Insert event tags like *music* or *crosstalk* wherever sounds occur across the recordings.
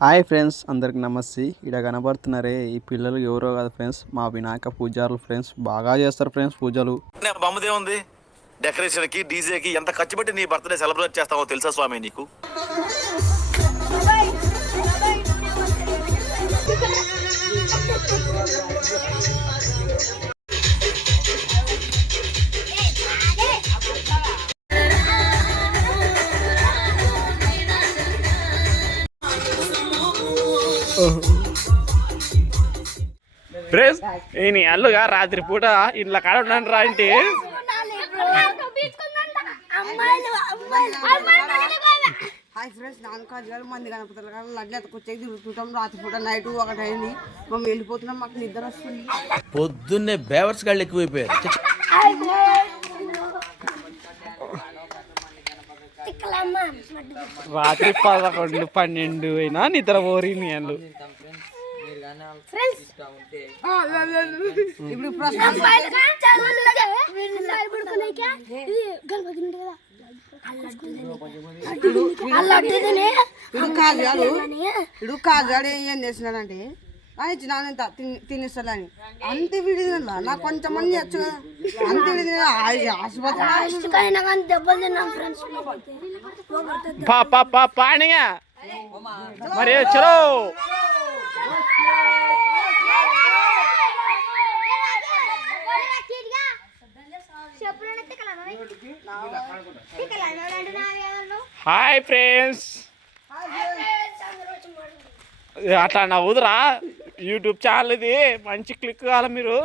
Hi friends అందరికి నమస్తే. ఇక్కడ కనబడుతున్నారే ఈ పిల్లలు ఎవరో కాదు ఫ్రెండ్స్ మా వినాయక పూజారులు ఫ్రెండ్స్. బాగా చేస్తారు ఫ్రెండ్స్ పూజలు. బొమ్మదే ఉంది డెకరేషన్కి డీజే కి ఎంత ఖర్చు పెట్టి నీ బర్త్డే సెలబ్రేట్ చేస్తావో తెలుసా స్వామి నీకు? ఫ్రెండ్స్ ఈయన అల్లుగా రాత్రి పూట ఇంట్లో కాడ ఉన్నాను రా ఇంటి. హాయ్ ఫ్రెండ్స్ నాలుగు కాజులు మంది గణపతులు కానీ లడ్లు ఎత్తుకొచ్చేది తిరుగుతుంటాం రాత్రి పూట నైట్ ఒకటి అయింది. మేము వెళ్ళిపోతున్నాం మాకు నిద్ర వస్తుంది. పొద్దున్నే బేవర్స్ గాళ్ళు ఎక్కువైపోయారు. రాత్రి పదకొండు పన్నెండు అయినా నిద్ర పోరి ఇప్పుడు కాజాడు ఏం చేసినాడంటే ఆ ఇచ్చిన తినిస్తాడని. అంత విడిది నాకు కొంతమంది వచ్చు కదా. అంత విడిది ఆసుపత్రి దెబ్బలు తిన్నాం ఫ్రెండ్స్ పా పా పా పానిగా మరి చలో? హాయ్ ఫ్రెండ్స్ అట్లా నవ్వుదురా. యూట్యూబ్ ఛానల్ ఇది. మంచి క్లిక్ కావాలి మీరు.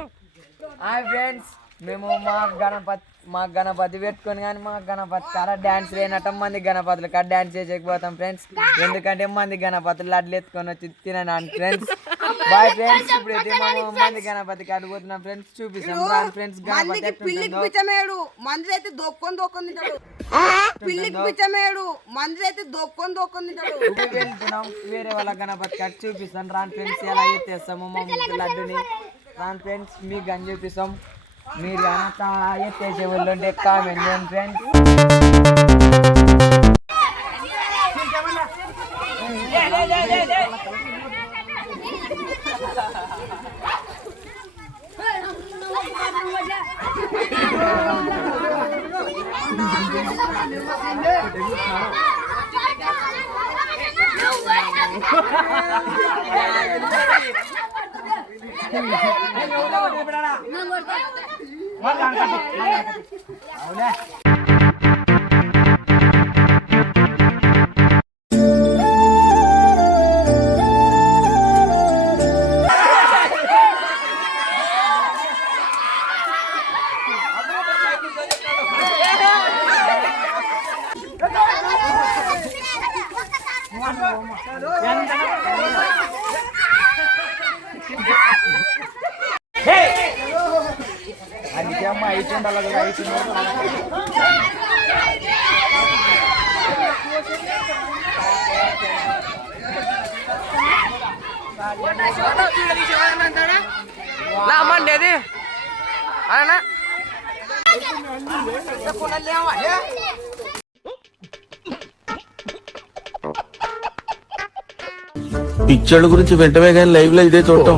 హాయ్ ఫ్రెండ్స్ మేము మా గణపతి మా గణపతి పెట్టుకొని కానీ మా గణపతి కాడ డ్యాన్స్ లేనటం మంది గణపతులు కాడ డ్యాన్స్ చేసేకపోతాం ఫ్రెండ్స్ ఎందుకంటే మంది గణపతులు లడ్లు ఎత్తుకొని వచ్చి తినడానికి ఫ్రెండ్స్ బాయ్ ఫ్రెండ్స్ ఇప్పుడు అయితే మనం మంది గణపతి కాడ పోతున్నాం ఫ్రెండ్స్ చూపిస్తాం. రాను ఫ్రెండ్స్ గణపతి పిల్లికి పిచ్చమేడు. మంది అయితే దొక్కొని దొక్కొని తింటాడు. పిల్లికి పిచ్చమేడు. మంది అయితే దొక్కొని దొక్కొని తింటాడు. వెళ్తున్నాం. వేరే వాళ్ళ గణపతి కాడ చూపిస్తాం. రాను ఫ్రెండ్స్ ఎలా ఎత్తేస్తాము మా లడ్డుని. రాను ఫ్రెండ్స్ మీకు గని చూపిస్తాం. మీరు అంతా ఎత్తేసే వాళ్ళు ఉంటే కామెంట్ చేయండి ఫ్రెండ్స్ అందుకే అమ్మ అమ్మండి అది అన్నా పిచ్చోళ్ళ గురించి వెంటనే కానీ లైవ్లో ఇదే చూడటం.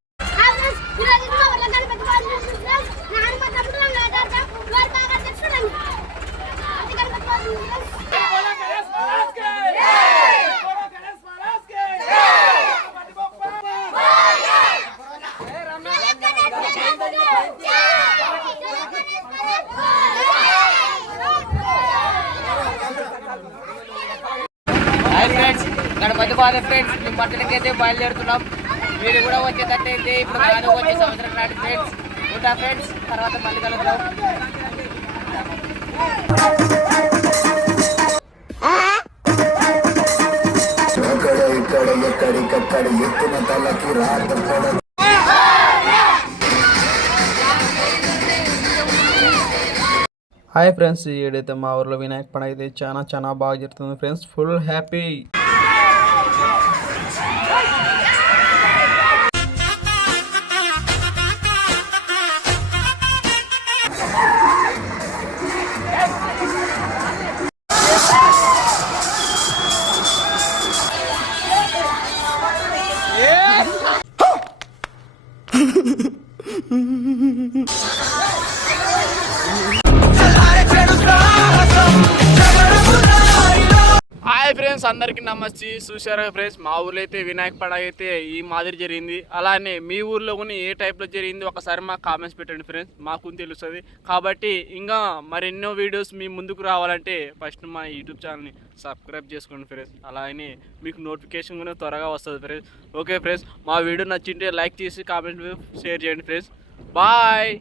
అందుకోవాలి ఫ్రెండ్స్ మేము పట్టణకి అయితే బయలుదేరుతున్నాం. మీరు కూడా వచ్చేటట్టు అయితే ఇప్పుడు కానీ వచ్చే సంవత్సరం నాటి ఫ్రెండ్స్ ఉంటా ఫ్రెండ్స్ తర్వాత మళ్ళీ కలుగుతాం హాయ్ ఫ్రెండ్స్ ఏడైతే మా ఊర్లో వినాయక పండుగ అయితే చాలా చాలా బాగా జరుగుతుంది. ఫ్రెండ్స్ ఫుల్ హ్యాపీ హాయ్ *laughs* *laughs* అందరికీ నమస్తే. చూసారా ఫ్రెండ్స్? మా ఊర్లో అయితే వినాయక పండుగ అయితే ఈ మాదిరి జరిగింది. అలానే మీ ఊర్లో కూడా ఏ టైప్లో జరిగింది ఒకసారి మాకు కామెంట్స్ పెట్టండి ఫ్రెండ్స్. మాకు తెలుస్తుంది. కాబట్టి ఇంకా మరెన్నో వీడియోస్ మీ ముందుకు రావాలంటే ఫస్ట్ మా యూట్యూబ్ ఛానల్ని సబ్స్క్రైబ్ చేసుకోండి ఫ్రెండ్స్. అలానే మీకు నోటిఫికేషన్ కూడా త్వరగా వస్తుంది ఫ్రెండ్స్. ఓకే ఫ్రెండ్స్ మా వీడియో నచ్చింటే లైక్ చేసి కామెంట్ షేర్ చేయండి ఫ్రెండ్స్. బాయ్